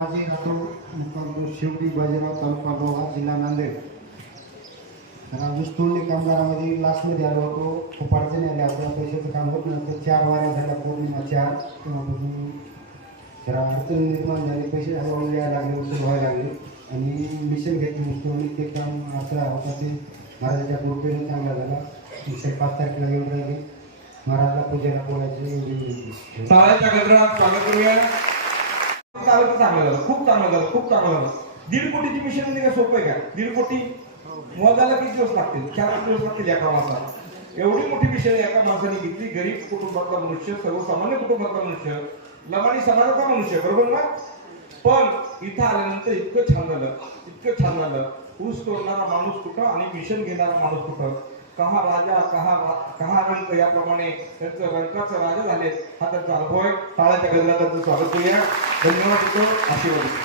माझे राहतो मुक्काम शेवटी बाजीराव तालुका लोहा जिल्हा नांदेड. तर आज ऊसतोडणी कामगारामध्ये लास्टमध्ये आलो होतो. खूप अडचणी आल्या होत्या, पैशाचं काम होत नव्हतं. 4 वाऱ्या झाल्या, पौर्णिमा 4 तेव्हापासून जरा अडचण निर्माण झाली. पैसे हळूहळू यायला लागले, उचल व्हायला लागले आणि मिशन घेतले ऊसतोडणी. ते काम असं होता ते महाराजाच्या कृपेने चांगला झाला. 5 तारखेला येऊन राहिले. महाराजला पूजेला बोलायची एवढी विनंती. टाळ्याच्या गजरात स्वागत करूया. चांगलं झालं, खूप चांगलं झालं, खूप चांगलं झालं. 1.5 कोटीची मिशन म्हणजे काय सोपं आहे का? 1.5 कोटी मोजायला किती दिवस लागतील? 4 दिवस लागतील एका माणसाला. एवढी मोठी मिशन एका माणसाने घेतली. गरीब कुटुंबातला मनुष्य, सर्वसामान्य कुटुंबातला मनुष्य, लमाणी समाजाचा मनुष्य, बरोबर ना? पण इथं आल्यानंतर इतकं छान झालं, इतकं छान झालं. ऊस तोडणारा माणूस कुठं आणि मिशन घेणारा माणूस कुठं? कहा राजा कहा रंक, याप्रमाणे त्यांचं रंकाचं राजा झाले. हा त्यांचा अनुभव आहे. टाळ्याच्या गजरात त्यांचं स्वागत करूया. धन्यवाद, आशीर्वाद.